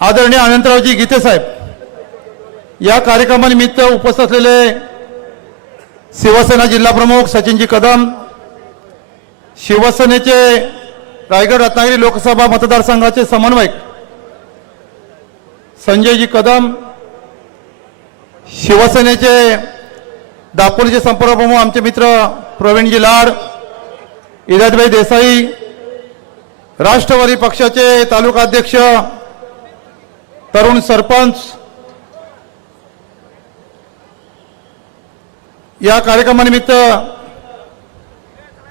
आदरणीय अनंतरावजी गीते साहेब या कार्यक्रमानिमित्त उपस्थित असलेले शिवसेना जिल्हाप्रमुख सचिनजी कदम शिवसेनेचे रायगड रत्नागिरी लोकसभा मतदारसंघाचे समन्वयक संजयजी कदम शिवसेनेचे दापोलीचे संपर्क प्रमुख आमचे मित्र प्रवीणजी लाड इराजभाई देसाई राष्ट्रवादी पक्षाचे तालुका अध्यक्ष तरुण सरपंच या कार्यक्रमानिमित्त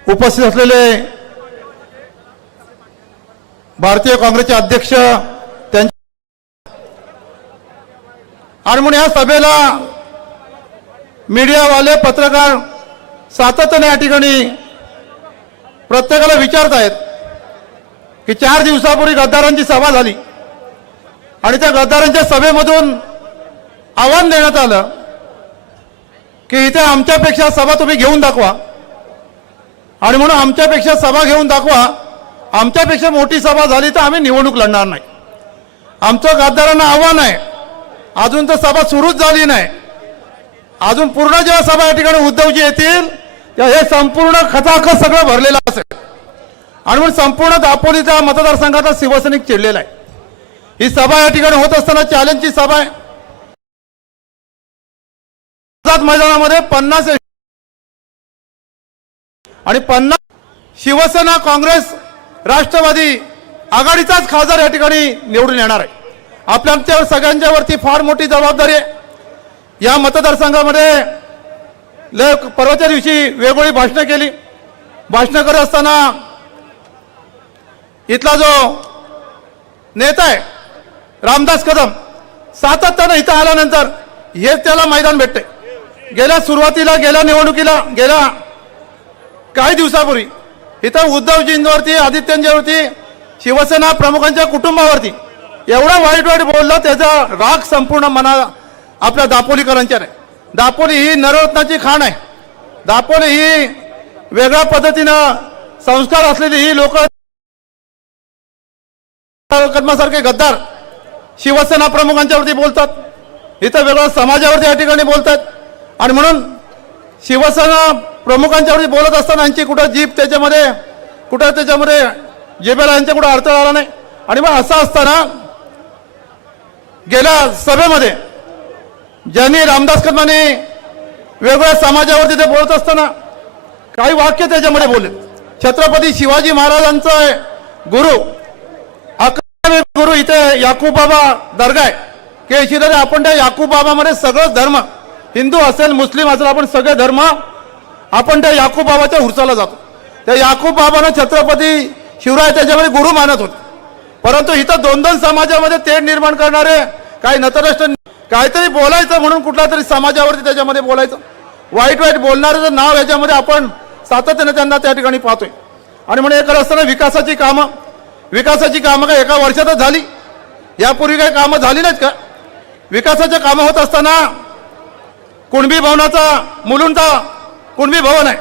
उपस्थित असलेले भारतीय काँग्रेसचे अध्यक्ष त्यांच्या आणि म्हणून या सभेला मीडियावाले पत्रकार सातत्याने या ठिकाणी प्रत्येकाला विचारत आहेत की चार दिवसापूर्वी गद्दारांची सभा झाली. आणि त्या गद्दारांच्या सभेमधून आव्हान देण्यात आलं की इथे आमच्यापेक्षा सभा तुम्ही घेऊन दाखवा. आणि म्हणून आमच्यापेक्षा सभा घेऊन दाखवा. आमच्यापेक्षा मोठी सभा झाली तर आम्ही निवडणूक लढणार नाही. आमचं गद्दारांना आव्हान आहे. अजून तर सभा सुरूच झाली नाही. अजून पूर्ण जेव्हा सभा या ठिकाणी उद्धवजी येतील तेव्हा हे संपूर्ण खचाखच सगळं भरलेलं असेल. आणि म्हणून संपूर्ण दापोलीचा मतदारसंघाचा शिवसैनिक चिडलेला आहे. ही सभा या ठिकाणी होत असताना चॅलेंजची सभा आहे. आझाद मैदानामध्ये पन्नास आणि पन्नास शिवसेना काँग्रेस राष्ट्रवादी आघाडीचाच खासदार या ठिकाणी निवडून येणार आहे. आपल्या आमच्या सगळ्यांच्या वरती फार मोठी जबाबदारी आहे. या मतदारसंघामध्ये लय परवाच्या दिवशी वेगवेगळी भाषणं केली. भाषणं करत असताना इथला जो नेता आहे रामदास कदम सातत्यानं इथं आल्यानंतर हेच त्याला मैदान भेटते गेल्या सुरुवातीला गेल्या निवडणुकीला गेल्या काही दिवसापूर्वी इथं उद्धवजींवरती आदित्यजींवरती शिवसेना प्रमुखांच्या कुटुंबावरती एवढा वाईट वाईट बोललं त्याचा राग संपूर्ण मना आपल्या दापोलीकरांच्या आहे. दापोली ही नररत्नाची खाण आहे. दापोली ही वेगळ्या पद्धतीनं संस्कार असलेली ही लोक कदमासारखे गद्दार शिवसेना प्रमुखांच्यावरती बोलतात. इथं वेगळ्या समाजावरती या ठिकाणी बोलतात. आणि म्हणून शिवसेना प्रमुखांच्यावरती बोलत असताना यांची कुठं जीप त्याच्यामध्ये कुठं त्याच्यामध्ये जेबेला यांच्या कुठं अडथळा आला नाही. आणि मग असं असताना गेल्या सभेमध्ये ज्यांनी रामदास कदमाने वेगवेगळ्या समाजावरती ते बोलत असताना काही वाक्य त्याच्यामध्ये बोलले. छत्रपती शिवाजी महाराजांचं गुरु गुरु इथे याकूब बाबा दर्गा आहे की आपण त्या याकूब बाबामध्ये सगळं धर्म हिंदू असेल मुस्लिम असेल आपण सगळे धर्म आपण त्या याकूब बाबाच्या उरसाला जातो. त्या याकूब बाबानं छत्रपती शिवराय त्याच्यामध्ये गुरु मानत होते. परंतु इथं दोन दोन समाजामध्ये तेढ निर्माण करणारे काही नतरष्ट काहीतरी बोलायचं म्हणून कुठल्या तरी समाजावरती त्याच्यामध्ये बोलायचं. वाईट वाईट बोलणाऱ्याचं नाव याच्यामध्ये आपण सातत्याने त्यांना त्या ठिकाणी पाहतोय. आणि म्हणून हे करत असताना विकासाची कामं विकासाची कामं काय एका वर्षातच झाली? यापूर्वी काही कामं झाली नाहीत का? विकासाचे कामं होत असताना कुणबी भवनाचा मुलुंडचा कुणबी भवन आहे.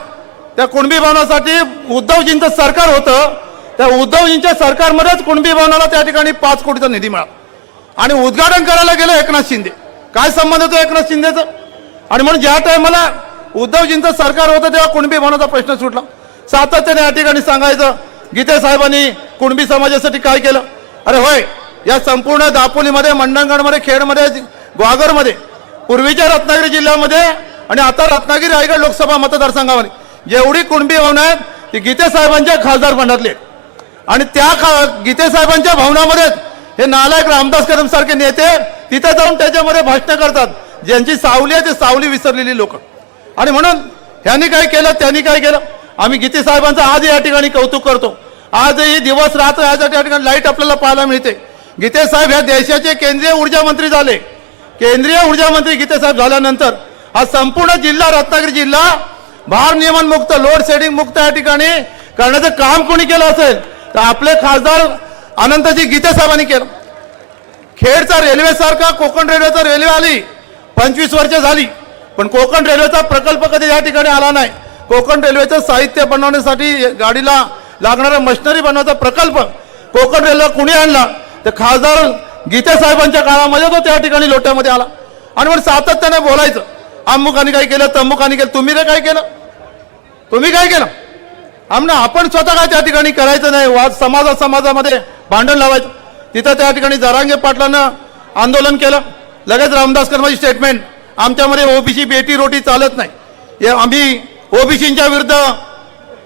त्या कुणबी भवनासाठी उद्धवजींचं सरकार होतं. त्या उद्धवजींच्या सरकारमध्येच कुणबी भवनाला त्या ठिकाणी पाच कोटीचा निधी मिळाला. आणि उद्घाटन करायला गेलं एकनाथ शिंदे. काय संबंध होतो एकनाथ शिंदेचं? आणि म्हणून ज्या टायमाला उद्धवजींचं सरकार होतं तेव्हा कुणबी भवनाचा प्रश्न सुटला. सातत्याने या ठिकाणी सांगायचं गीते साहेबांनी कुणबी समाजासाठी काय केलं? अरे होय या संपूर्ण दापोलीमध्ये मंडणगडमध्ये खेडमध्ये ग्वागरमध्ये पूर्वीच्या रत्नागिरी जिल्ह्यामध्ये आणि आता रत्नागिरी रायगड लोकसभा मतदारसंघामध्ये जेवढी कुणबी भावना आहेत ती गीते साहेबांच्या खासदार फंडातली आणि त्या खा गीते साहेबांच्या भवनामध्ये हे नालायक रामदास कदम सारखे नेते तिथे जाऊन त्याच्यामध्ये भाषणं करतात. ज्यांची सावली आहे ती सावली विसरलेली लोक. आणि म्हणून ह्यांनी काय केलं त्यांनी काय केलं? आम्ही गीते साहेबांचं आज या ठिकाणी कौतुक करतो. आजही दिवस रात्र आज या ठिकाणी लाइट आपल्याला पाहायला मिळते. गीते साहेब ह्या देशाचे केंद्रीय ऊर्जा मंत्री झाले. केंद्रीय ऊर्जा मंत्री गीते साहेब झाल्यानंतर हा संपूर्ण जिल्हा रत्नागिरी जिल्हा भार नियमन मुक्त लोड शेडिंग मुक्त या ठिकाणी करण्याचं काम कोणी केलं असेल तर आपले खासदार अनंतजी गीते साहेबांनी केलं. खेडचा रेल्वे सारखा कोकण रेल्वेचा रेल्वे आली पंचवीस वर्ष झाली पण कोकण रेल्वेचा प्रकल्प कधी या ठिकाणी आला नाही. कोकण रेल्वेचं साहित्य बनवण्यासाठी गाडीला लागणारा मशिनरी बनवायचा प्रकल्प. कोकण रेल्वे कुणी आणला? तर खासदार गीते साहेबांच्या काळामध्ये तो त्या ठिकाणी लोट्यामध्ये आला. आणि मग सातत्याने बोलायचं. अमुकाने काय केलं? तमुकाने केलं. तुम्ही रे काय केलं? तुम्ही काय केलं? आमना आपण स्वतः काय त्या ठिकाणी करायचं नाही? वाद समाजा समाजामध्ये भांडण लावायचं. तिथं त्या ठिकाणी जरांगे पाटलानं आंदोलन केलं. लगेच रामदास कर्माची स्टेटमेंट आमच्यामध्ये ओबीसी बेटी रोटी चालत नाही. आम्ही ओबीसींच्या विरुद्ध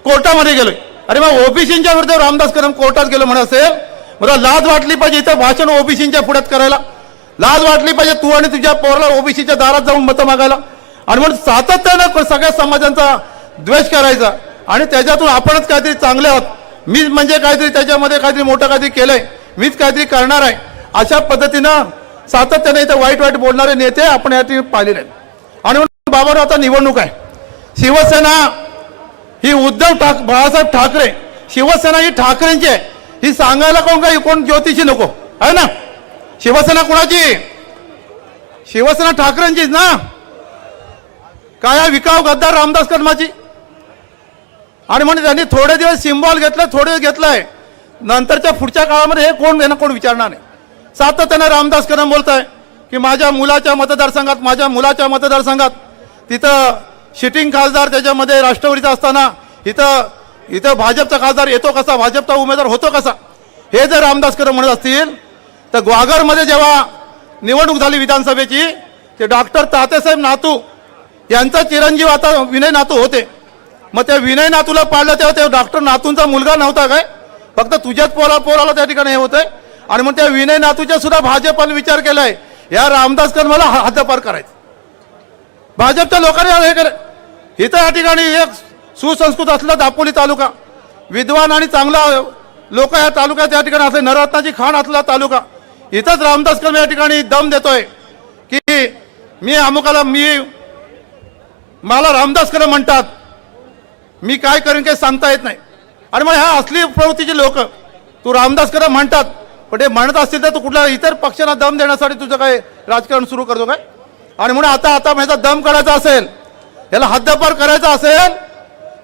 कोर्टामध्ये गेलोय. अरे मग ओबीसींच्या विरुद्ध रामदास कदम कोर्टात गेलो म्हणत असेल? मला लाज वाटली पाहिजे इथं भाषण ओबीसींच्या पुढ्यात करायला? लाज वाटली पाहिजे तू आणि तुझ्या पोराला ओबीसीच्या दारात जाऊन मतं मागायला? आणि म्हणून सातत्यानं सगळ्या समाजांचा द्वेष करायचा. आणि त्याच्यातून आपणच काहीतरी चांगले आहोत. मी म्हणजे काहीतरी त्याच्यामध्ये काहीतरी मोठं काहीतरी केलंय. मीच काहीतरी करणार आहे. अशा पद्धतीनं सातत्याने इथं वाईट वाईट बोलणारे नेते आपण या ठिकाणी पाहिलेले आहेत. आणि म्हणून बाबांनो आता निवडणूक आहे. शिवसेना ही उद्धव ठाक बाळासाहेब ठाकरे शिवसेना ही ठाकरेंची आहे. ही सांगायला कोण काही कोण ज्योतिषी नको. आहे ना? शिवसेना कुणाची? शिवसेना ठाकरेंचीच ना? काय हा विकाव गद्दार रामदास कर्माची आणि म्हणजे त्यांनी थोडे दिवस सिम्बॉल घेतलं थोडे दिवस घेतलंय. नंतरच्या पुढच्या काळामध्ये हे कोण ना कोण विचारणार नाही. सातत्यानं रामदास कदम बोलत आहे की माझ्या मुलाच्या मतदारसंघात माझ्या मुलाच्या मतदारसंघात तिथं शिटिंग खासदार त्याच्यामध्ये राष्ट्रवादीचा असताना इथं इथं भाजपचा खासदार येतो कसा? भाजपचा उमेदवार होतो कसा? हे जर रामदास म्हणत असतील तर ग्वागरमध्ये जेव्हा निवडणूक झाली विधानसभेची ते डॉक्टर तातेसाहेब नातू यांचा चिरंजीव आता विनय नातू होते. मग त्या विनय नातूला पाडलं तेव्हा ते डॉक्टर नातूंचा मुलगा नव्हता काय? फक्त तुझ्याच पोरा पोराला त्या ठिकाणी हे होतंय. आणि मग त्या विनय नातूच्या सुद्धा भाजपाने विचार केलाय. या रामदास कर्माला हद्दपार करायचं. भाजपच्या लोकांनी हे कर इथं या ठिकाणी एक सुसंस्कृत असलेला दापोली तालुका विद्वान आणि चांगला लोक या तालुक्यात या ठिकाणी असले नरत्नाची खाण असलेला तालुका इथंच रामदास कदम या ठिकाणी दम देतोय की मी अमुकाला मी मला रामदास कदम म्हणतात. मी काय करेन काही सांगता येत नाही. आणि मग ह्या असली प्रवृत्तीचे लोक तू रामदास कदम म्हणतात पण ते म्हणत असतील तर तू कुठल्या इतर पक्षांना दम देण्यासाठी तुझं काय राजकारण सुरू करतो काय? आणि म्हणून आता आता माझा दम करायचा असेल याला हद्दपार करायचा असेल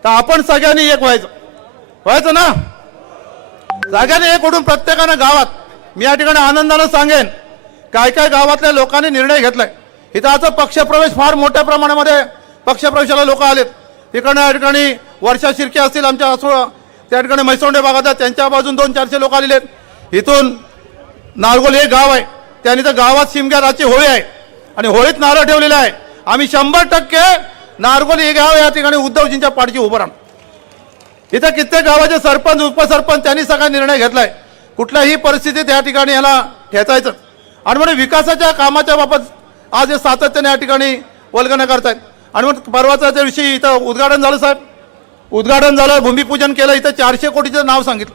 तर आपण सगळ्यांनी एक व्हायचं. व्हायचं ना? सगळ्यांनी एक उठून प्रत्येकानं गावात मी या ठिकाणी आनंदानं सांगेन काय काय गावातल्या लोकांनी निर्णय घेतलाय. इथं आता पक्षप्रवेश फार मोठ्या प्रमाणामध्ये पक्षप्रवेशाला लोक आलेत. तिकडनं या ठिकाणी वर्षा शिर्के असतील आमच्या असो त्या ठिकाणी म्हैसोंडे भागात आहेत, त्यांच्या बाजून दोन चारशे लोक आलेले आहेत. इथून नारगोल हे गाव आहे. त्यांनी तर गावात शिमग्या रातची होळी आहे. आणि होळीत नारळ ठेवलेला आहे. आम्ही शंभर टक्के नारगोल हे गाव या ठिकाणी उद्धवजींच्या पाठची उभं राहणार. इथं कित्येक गावाचे सरपंच उपसरपंच त्यांनी सगळा निर्णय घेतलाय. कुठल्याही परिस्थितीत या ठिकाणी याला ठेचायचं आणि म्हणून विकासाच्या कामाच्या बाबत आज हे सातत्याने या ठिकाणी वल्गना करतायत. आणि मग परवाचा विषयी दिवशी इथं उद्घाटन झालं साहेब. उद्घाटन झालं भूमिपूजन केलं इथं चारशे कोटीचं नाव सांगितलं.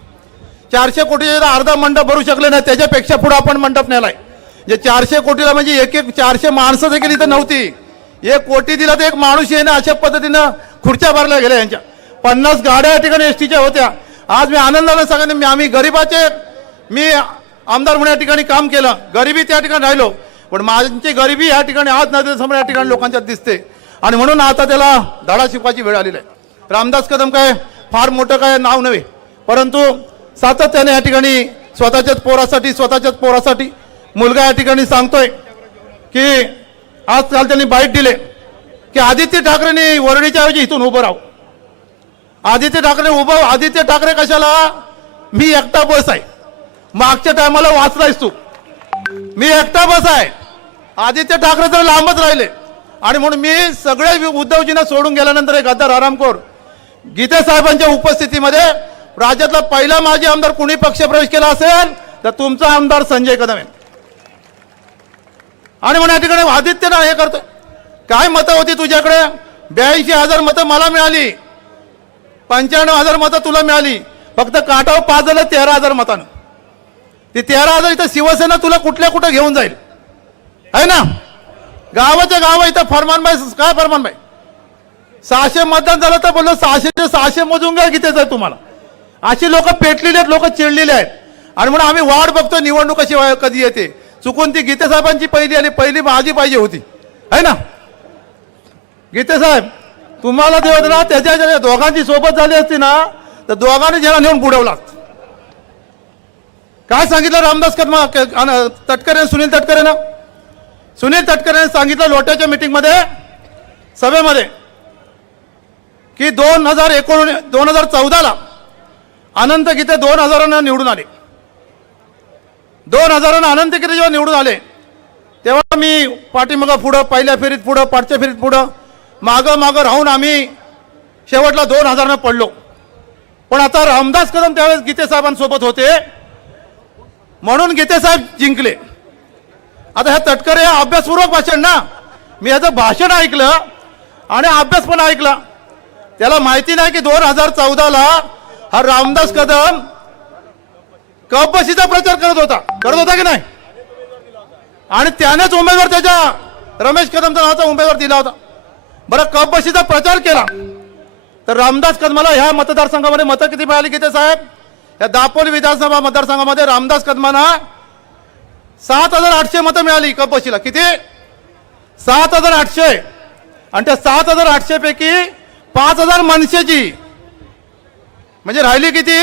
चारशे कोटीचे अर्धा मंडप भरू शकले नाही त्याच्यापेक्षा पुढे आपण मंडप नेलाय. जे चारशे कोटीला म्हणजे एक एक चारशे माणसं देखील इथं नव्हती. एक कोटी दिला तर एक माणूस येणं अशा पद्धतीनं खुर्च्या भरल्या गेल्या यांच्या. पन्नास गाड्या या ठिकाणी एस टीच्या होत्या. आज मी आनंदानं सगळ्यांनी मी आम्ही गरिबाचे मी आमदार म्हणून या ठिकाणी काम केलं. गरिबी त्या ठिकाणी राहिलो. पण माझी गरिबी या ठिकाणी आज नजरेसमोर या ठिकाणी लोकांच्यात दिसते. आणि म्हणून आता त्याला धडा शिकवायची वेळ आलेली आहे. रामदास कदम काय फार मोठं काय नाव नव्हे. परंतु सातत्याने या ठिकाणी स्वतःच्याच पोरासाठी स्वतःच्याच पोरासाठी मुलगा या ठिकाणी सांगतोय की आज काल त्यांनी बाईट दिले. की आदित्य ठाकरेंनी वरडीच्या ऐवजी इथून उभं राहू आदित्य ठाकरे उभं आदित्य ठाकरे कशाला? मी एकटा बस आहे. मागच्या टायमाला वाचलायस तू. मी एकटा बस आहे. आदित्य ठाकरे तर लांबच राहिले. आणि म्हणून मी सगळे उद्धवजींना सोडून गेल्यानंतर एक गद्दार आरामखोर गीते साहेबांच्या उपस्थितीमध्ये राज्यातला पहिला माजी आमदार कुणी पक्षप्रवेश केला असेल तर तुमचा आमदार संजय कदम आहे. आणि म्हणा तिकडे ठिकाणी आदित्यना हे करतो काय मतं होती तुझ्याकडे? ब्याऐंशी हजार मतं मला मिळाली. पंच्याण्णव हजार मतं तुला मिळाली. फक्त काटाव पाच झालं तेरा हजार मतानं. ती तेरा हजार इथं शिवसेना तुला कुठल्या कुठं घेऊन जाईल? आहे ना? गावाच्या गाव इथं फरमानबाई काय फरमानबाई सहाशे मतदान झालं तर बोललो सहाशेचे सहाशे मोजून काय कितीच आहे तुम्हाला. अशी लोक पेटलेली आहेत लोक चिडलेले आहेत. आणि म्हणून आम्ही वाट बघतो निवडणूक कशी कधी येते. चुकून ती गीतेसाहेबांची पहिली आणि पहिली माझी पाहिजे होती. आहे ना? गीतेसाहेब तुम्हाला देवत ना त्याच्या दोघांची सोबत झाली असती ना तर दोघांनी ज्याला नेऊन बुडवला काय सांगितलं रामदास कदमा तटकरे सुनील तटकरे ना? सुनील तटकरे सांगितलं लोट्याच्या मीटिंगमध्ये सभेमध्ये की दोन हजार एकोण दोन हजार चौदाला अनंत गीते दोन हजारांना निवडून आले. दोन हजारानं अनंत गीते जेव्हा निवडून आले. तेव्हा मी पाठीमागं पुढं पहिल्या फेरीत पुढं पाठच्या फेरीत पुढं मागं मागं राहून आम्ही शेवटला दोन हजारानं पडलो. पण आता रामदास कदम त्यावेळेस गीतेसाहेबांसोबत होते. म्हणून गीतेसाहेब जिंकले. आता ह्या तटकरे हे अभ्यासपूर्वक भाषण ना. मी याचं भाषण ऐकलं आणि अभ्यास पण ऐकला. त्याला माहिती नाही की दोन हजार चौदाला हा रामदास कदम कपशीचा प्रचार करत होता. करत होता की नाही? आणि त्यानेच उमेदवार त्याच्या रमेश कदमचा नावाचा उमेदवार दिला होता. बरं कपशीचा प्रचार केला. तर रामदास कदमाला ह्या मतदारसंघामध्ये मतं किती मिळाली किती साहेब? या दापोली विधानसभा मतदारसंघामध्ये रामदास कदमांना सात हजार आठशे मतं मिळाली कपशीला. किती? सात हजार आठशे. आणि त्या सात हजार आठशे पैकी पाच हजार मनसेची. म्हणजे राहिली किती?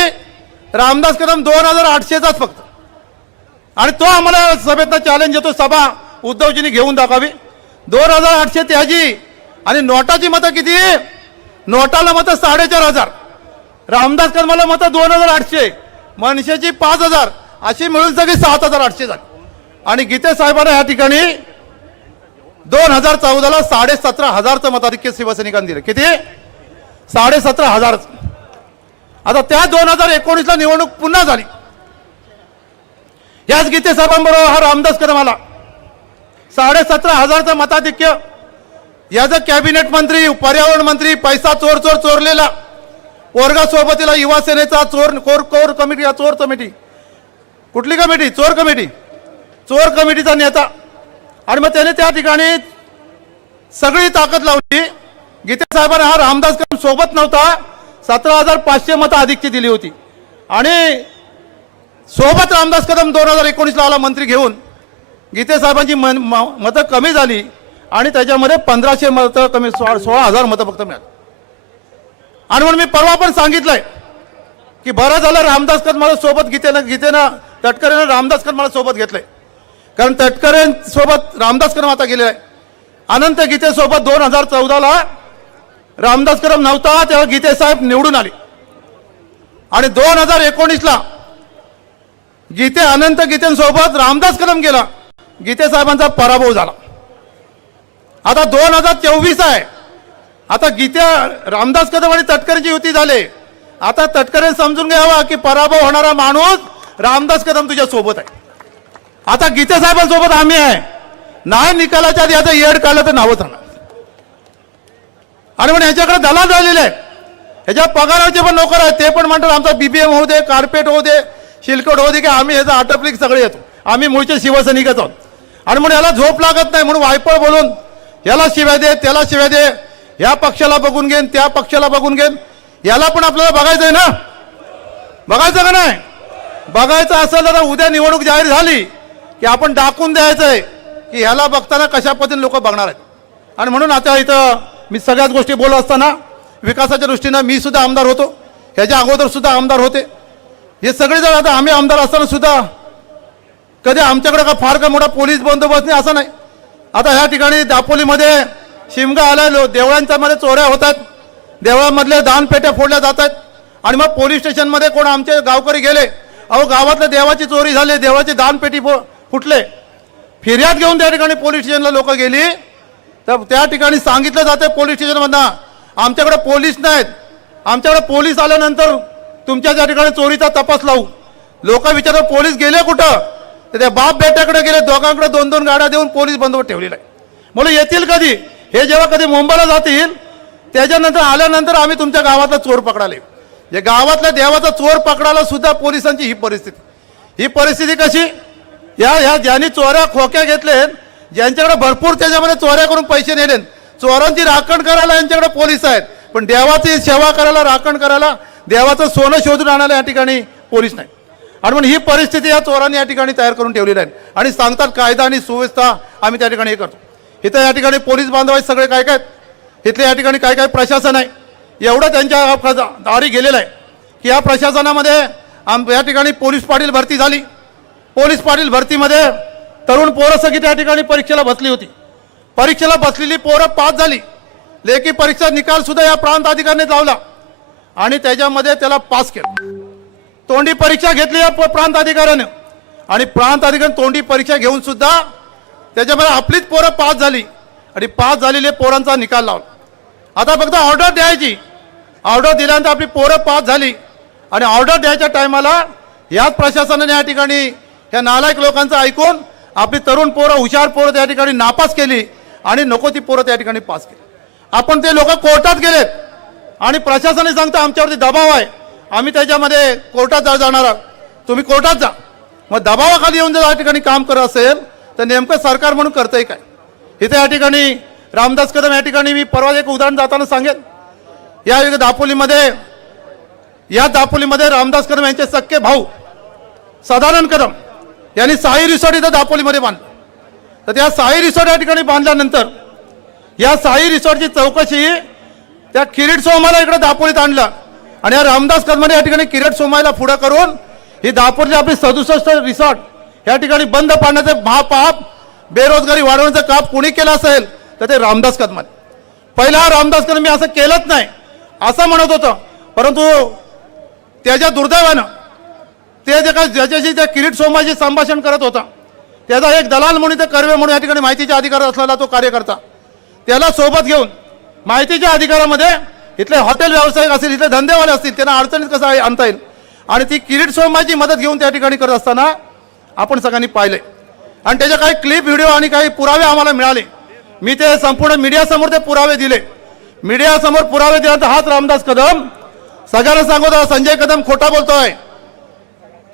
रामदास कदम दोन हजार आठशेचाच फक्त. आणि तो आम्हाला सभेतनं चॅलेंज येतो सभा उद्धवजींनी घेऊन दाखवावी. दोन हजार आठशे त्याची आणि नोटाची मतं किती? नोटाला मतं साडेचार हजार. रामदास कदमाला मतं दोन हजार आठशे. मनसेची पाच हजार. अशी मिळून सगळी सात हजार आठशे झाली. आणि गीते साहेबांना या ठिकाणी दोन हजार चौदाला साडे सतरा हजारचं मताधिक्य शिवसैनिकांनी दिलं. किती? साडे सतरा हजार. आता त्या दोन हजार एकोणीसला निवडणूक पुन्हा झाली. याच गीते साहेबांबरोबर हा रामदास कदम आला. साडेसतरा हजारचं मताधिक्य. याचं कॅबिनेट मंत्री पर्यावरण मंत्री पैसा चोर चोर चोरलेला. पोरगा सोबतीला युवा सेनेचा चोर कोर कोर कमिटी या चोर कमिटी. कुठली कमिटी? चोर कमिटी. चोर कमिटीचा नेता. आणि मग त्याने त्या ठिकाणी सगळी ताकद लावली. गीते साहेबांना हा रामदास कदम सोबत नव्हता. सतरा हजार पाचशे मतं अधिकची दिली होती. आणि सोबत रामदास कदम दोन हजार एकोणीसला आला मंत्री घेऊन. गीतेसाहेबांची मन म- मतं कमी झाली आणि त्याच्यामध्ये पंधराशे मतं कमी सोळा सोळा हजार मतं फक्त मिळाली. आणि म्हणून मी परवा पण सांगितलंय की बरं झालं रामदास कदमाला सोबत गीतेनं गीतेनं तटकरेनं रामदास कदम मला सोबत घेतलंय. कारण तटकरेंसोबत रामदास कदम आता गेलेला आहे अनंत गीतेसोबत दोन हजार चौदाला रामदास कदम नव्हता तेव्हा गीते साहेब निवडून आले. आणि दोन हजार एकोणीसला गीते अनंत गीतेंसोबत रामदास कदम गेला गीते साहेबांचा पराभव झाला. आता दोन हजार चोवीस आहे. आता गीते रामदास कदम आणि तटकरेंची युती झाले आता तटकरे समजून घ्यावा की पराभव होणारा माणूस रामदास कदम तुझ्या सोबत आहे. आता गीते साहेबांसोबत आम्ही आहे. नाही निकालाच्या आधी आता येड काढलं तर नावं राहणार आणि म्हणून ह्याच्याकडे दलाल राहिलेले आहे ह्याच्या पगाराचे पण नोकर आहेत. ते पण म्हणतात आमचा बीबीएम होऊ दे कार्पेट होऊ दे शिलकट होऊ दे की आम्ही ह्याचा आटपली सगळे येतो. आम्ही मुळचे शिवसैनिकच आहोत. आणि म्हणून याला झोप लागत नाही म्हणून वायपळ बोलून याला शिव्या दे त्याला शिव्या दे या पक्षाला बघून घेन त्या पक्षाला बघून घेन. याला पण आपल्याला बघायचं आहे ना? बघायचं का नाही? बघायचं असेल तर उद्या निवडणूक जाहीर झाली की आपण दाखवून द्यायचं आहे की ह्याला बघताना कशा पद्धतीने लोक बघणार आहेत. आणि म्हणून आता इथं मी सगळ्याच गोष्टी बोलत असताना विकासाच्या दृष्टीनं मी सुद्धा आमदार होतो. ह्याच्या अगोदर सुद्धा आमदार होते. हे सगळेजण आता आम्ही आमदार असताना सुद्धा कधी आमच्याकडे का फार का मोठा पोलीस बंदोबस्त नाही असं नाही. आता ह्या ठिकाणी दापोलीमध्ये शिमगा आलाय लो देवळांच्या मध्ये चोऱ्या होतात. देवळांमधल्या दानपेट्या फोडल्या जात आहेत आणि मग पोलीस स्टेशनमध्ये कोण आमचे गावकरी गेले अहो गावातल्या देवाची चोरी झाली देवाची दानपेटी फुटले. फिर्याद घेऊन त्या ठिकाणी पोलीस स्टेशनला लोक गेली. तर त्या ठिकाणी सांगितलं जाते पोलीस स्टेशनमधनं आमच्याकडे पोलीस नाहीत. आमच्याकडे पोलीस आल्यानंतर तुमच्या त्या ठिकाणी चोरीचा तपास लावू. लोक विचारतात पोलीस गेले कुठं? तर त्या बाप बेट्याकडे गेले दोघांकडे दोन दोन गाड्या देऊन पोलीस बंदोबस्त ठेवलेला आहे. म्हणून येतील कधी? हे जेव्हा कधी मुंबईला जातील त्याच्यानंतर आल्यानंतर आम्ही तुमच्या गावातला चोर पकडाले जे गावातल्या देवाचा चोर पकडायला सुद्धा पोलिसांची ही परिस्थिती. ही परिस्थिती कशी? या ह्या ज्यांनी चोऱ्या खोक्या घेतलेत ज्यांच्याकडे भरपूर त्याच्यामध्ये चोऱ्या करून पैसे नेले. चोरांची राखण करायला यांच्याकडे पोलीस आहेत. पण देवाची सेवा करायला राखण करायला देवाचं सोनं शोधून आणायला या ठिकाणी पोलीस नाही. आणि म्हणून ही परिस्थिती या चोरांनी या ठिकाणी तयार करून ठेवलेली आहे. आणि सांगतात कायदा आणि सुव्यवस्था आम्ही त्या ठिकाणी हे करतो. इथं या ठिकाणी पोलीस बांधव आहेत सगळे काय काय? इथले या ठिकाणी काय काय प्रशासन आहे? एवढं त्यांच्या दारी गेलेलं आहे. की या प्रशासनामध्ये आम या ठिकाणी पोलीस पाटील भरती झाली. पोलीस पाटील भरतीमध्ये तरुण पोरं सगळी त्या ठिकाणी परीक्षेला बसली होती. परीक्षेला बसलेली पोरं पास झाली. लेखी परीक्षा निकाल सुद्धा या प्रांत अधिकाऱ्याने लावला. आणि त्याच्यामध्ये त्याला पास केलं. तोंडी परीक्षा घेतली या प- प्रांत अधिकाऱ्याने. आणि प्रांत अधिकारी तोंडी परीक्षा घेऊन सुद्धा त्याच्यामध्ये आपलीच पोरं पास झाली. आणि पास झालेले पोरांचा निकाल लावला. आता फक्त ऑर्डर द्यायची. ऑर्डर दिल्यानंतर आपली पोरं पास झाली. आणि ऑर्डर द्यायच्या टायमाला याच प्रशासनाने या ठिकाणी ह्या नालायक लोकांचं ऐकून आपली तरुण पोरं हुशार पोरं त्या ठिकाणी नापास केली आणि नको ती पोरं त्या ठिकाणी पास केली. आपण ते लोक कोर्टात गेलेत आणि प्रशासनाने सांगतं आमच्यावरती दबाव आहे. आम्ही त्याच्यामध्ये कोर्टात जा जाणार आहोत. तुम्ही कोर्टात जा. मग दबावाखाली येऊन जर या ठिकाणी काम करत असेल तर नेमकं सरकार म्हणून करतंय काय? इथे या ठिकाणी रामदास कदम या ठिकाणी मी परवा एक उदाहरण जाताना सांगेन. या दापोलीमध्ये या दापोलीमध्ये रामदास कदम यांचे सख्खे भाऊ सदानंद कदम यांनी साई रिसॉर्ट इथं दापोलीमध्ये बांधलं. तर त्या साई रिसॉर्ट या ठिकाणी बांधल्यानंतर या साई रिसॉर्टची चौकशी त्या किरीट सोमाला इकडे दापोलीत आणलं आणि या रामदास कदमाने या ठिकाणी किरीट सोमायला पुढं करून ही दापोरची आपली सदुसष्ट रिसॉर्ट या ठिकाणी बंद पाडण्याचं महापाप बेरोजगारी वाढवण्याचं काम कोणी केलं असेल तर ते रामदास कदमाने. पहिला रामदास कदम मी असं केलंच नाही असं म्हणत होतं. परंतु त्याच्या दुर्दैवानं ते जे काय ज्याच्याशी त्या किरीट सोमाशी संभाषण करत होता त्याचा एक दलाल म्हणून ते कर्वे म्हणून या ठिकाणी माहितीच्या अधिकार असलेला तो कार्यकर्ता त्याला सोबत घेऊन माहितीच्या अधिकारामध्ये इथले हॉटेल व्यावसायिक असतील इथले धंदेवाले असतील त्यांना अडचणीत कसं आहे आणता येईल? आणि ती किरीट सोमाची मदत घेऊन त्या ठिकाणी करत असताना आपण सगळ्यांनी पाहिले. आणि त्याचे काही क्लिप व्हिडिओ आणि काही पुरावे आम्हाला मिळाले. मी ते संपूर्ण मीडियासमोर ते पुरावे दिले. मीडियासमोर पुरावे दिल्यानंतर हाच रामदास कदम. सगळ्यांना सांगतो संजय कदम खोटा बोलतोय.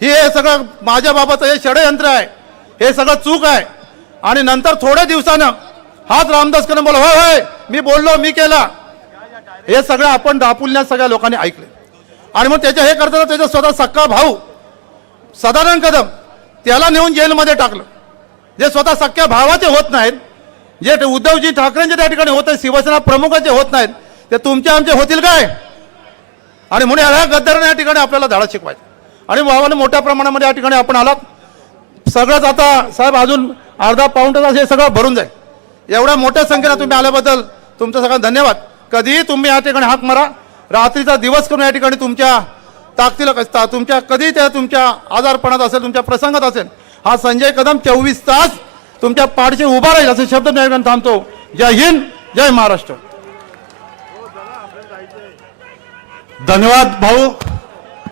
हे सगळं माझ्या बाबाचं हे षडयंत्र आहे. हे सगळं चूक आहे. आणि नंतर थोड्या दिवसानं हाच रामदास कदम बोला होय होय मी बोललो मी केला. हे सगळं आपण दापुलण्यात सगळ्या लोकांनी ऐकले. आणि मग त्याच्या हे करताना त्याचा स्वतः सक्का भाऊ सदानंद कदम त्याला नेऊन जेलमध्ये टाकलं. जे स्वतः सख्या भावाचे होत नाहीत जे उद्धवजी ठाकरेंचे त्या ठिकाणी होत आहेत शिवसेना प्रमुखाचे होत नाहीत ते तुमचे आमचे होतील काय? आणि म्हणून ह्या गद्दारांना या ठिकाणी आपल्याला धडा शिकवायचा. आणि भावाने मोठ्या प्रमाणामध्ये या ठिकाणी आपण आलात. सगळंच आता साहेब अजून अर्धा पाऊंड तास हे सगळं भरून जाईल. एवढ्या मोठ्या संख्येनं तुम्ही आल्याबद्दल तुमचा सगळं धन्यवाद. कधीही तुम्ही या ठिकाणी हाक मारा. रात्रीचा दिवस करून या ठिकाणी तुमच्या ताकदीला कसता तुमच्या कधी त्या तुमच्या आजारपणात असेल तुमच्या प्रसंगात असेल हा संजय कदम चोवीस तास तुमच्या पाठशी उभा राहील असे शब्द मी ठिकाणी थांबतो. जय हिंद जय महाराष्ट्र. धन्यवाद भाऊ.